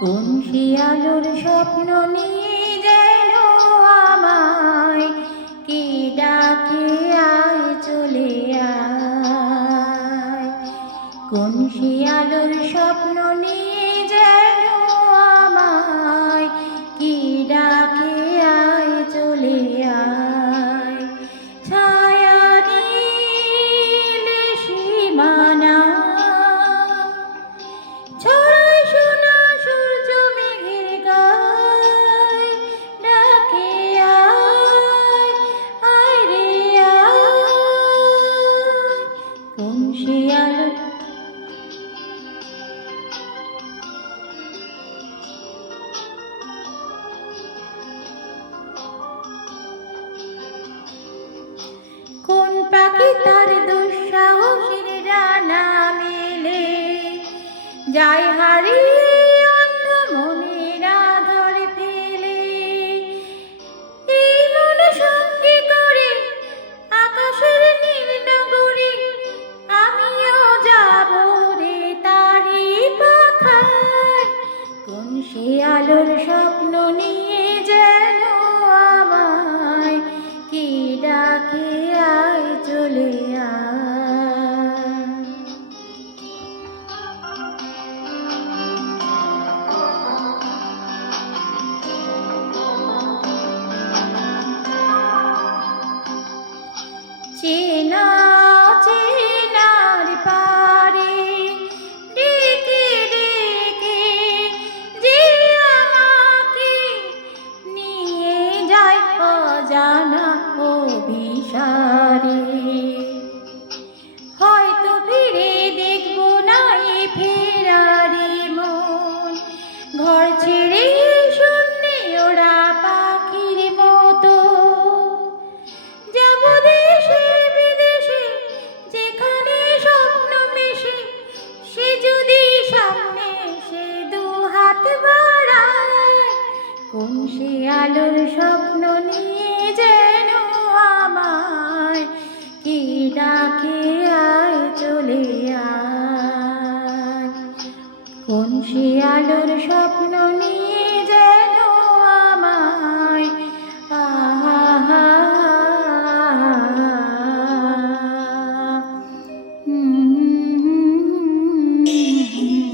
কোন শিয়ালোর স্বপ্ন নিয়ে যেন আমায় কে ডাকে আয় চলে আয়। কোন শিয়ালোর স্বপ্ন নিয়ে যেন আমায় কে ডাকে আয় চলে আয়। ছায়া নীলে সীমানা ছড়ায় সোনা সূর্য মেঘের গায়, ডাকে আয় আয় রে আয়। কোন শিয়াল কোন পাখি তার দুঃসাহসের ডানা মেলে যায় হারিয়ে অন্ধ মনের আধার ফেলে। এই মন সঙ্গে করে আকাশের নীল নগরে আমিও যাব রে তারি পাখায়। কোন শিয়ালোর স্বপ্ন নিয়ে যেন আমায় কি ডাকে আয় চলে আয়। চেনা চেনার পারে ডেকে ডেকে যে আমাকে নিয়ে যায় অজানা অভিসারে। হয়তো ফিরে দেখব না এ ফেরারি মন, ঘর ছেড়ে শূন্যে ওরা পাখির মতো। যাব দেশে বিদেশে যেখানে স্বপ্ন মেশে, সে যদি সামনে সে দু হাত বাড়ায়। কোন শিয়ালোর স্বপ্ন নিয়ে যেন আমায় কি ডাকে আয় চলে আয়। কোন শিয়ালোর স্বপ্ন নিয়ে